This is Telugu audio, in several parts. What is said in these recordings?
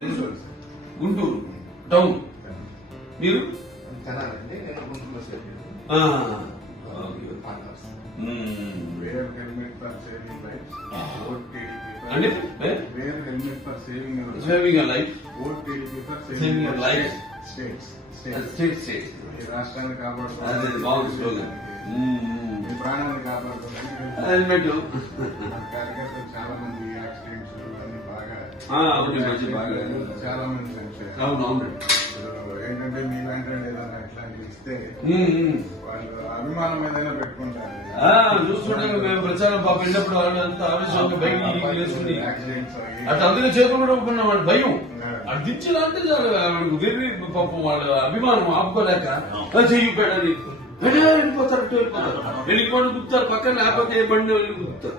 గుంటూరు టౌన్. మీరు saving life saving life state రాష్ట్రాన్ని అదే బాగుంది స్లోగన్. ప్రాణాన్ని కాపాడుకోవడానికి హెల్మెట్ కార్యకర్తలు చాలా మంది యాక్సిడెంట్స్ అన్ని బాగా చాలా మంది చనిపోయారు. అవునవును. ఏంటంటే మీలాంటి ఏదైనా ఇట్లాంటివి ఇస్తే వాళ్ళు అభిమానం ఏదైనా పెట్టుకుంటారు. చూస్తుంటే మేము ప్రచారం పాప వెళ్ళినప్పుడు వాళ్ళంతా ఆవేశంగా బయటికి వేసుకుని యాక్సిడెంట్స్ అట్లా అందుకే చేతులు కూడా ఒప్పుకున్న వాడు భయం అది దించాలంటే చాలు వెర్రి పాపం వాళ్ళ అభిమానం ఆపుకోలేక చెయ్యిపోయాడని వెళ్ళిపోయి గుర్తారు పక్కన లేకపోతే ఏ బండి వెళ్ళి గుర్తారు.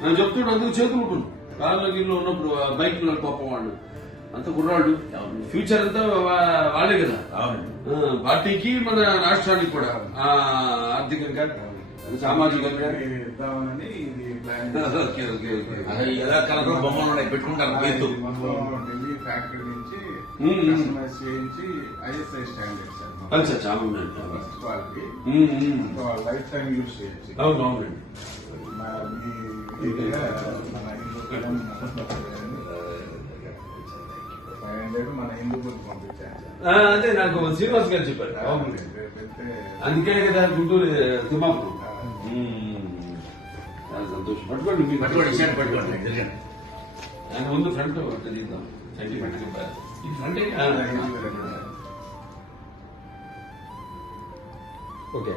నేను చెప్తుంటే అందుకు చేతులు ఉంటుంది కార్లో గిల్లో ఉన్నప్పుడు బైక్ లో పాపం వాళ్ళు అంత కుర్రాళ్ళు ఫ్యూచర్ అంతా వాళ్ళే కదా పార్టీకి మన రాష్ట్రానికి కూడా ఆర్థికంగా సామాజికంగా ఇద్దామని ఇది ప్లాన్. ఎలా కలర్ బొమ్మలు ఉన్నాయి పెట్టుకుంటారు పేరు ఢిల్లీ ఫ్యాక్టరీ నుంచి కస్టమైజ్ చేయించి ISI standards first quality life time use చేయొచ్చు. అవునవునండి. మన హిందూపులకు పంపించాను. అదే నాకు శ్రీనివాస్ గారు చెప్పారు. అందుకే కదా గుంటూరు తిమ్మాపు. చాలా సంతోషం. పట్టుకోండి పట్టుకోండి ఆయన ముందు ఫ్రంట్ తీద్దాం సెంటిమెంట్ చెప్పారు. ఈ ఫ్రంట్ ఓకే.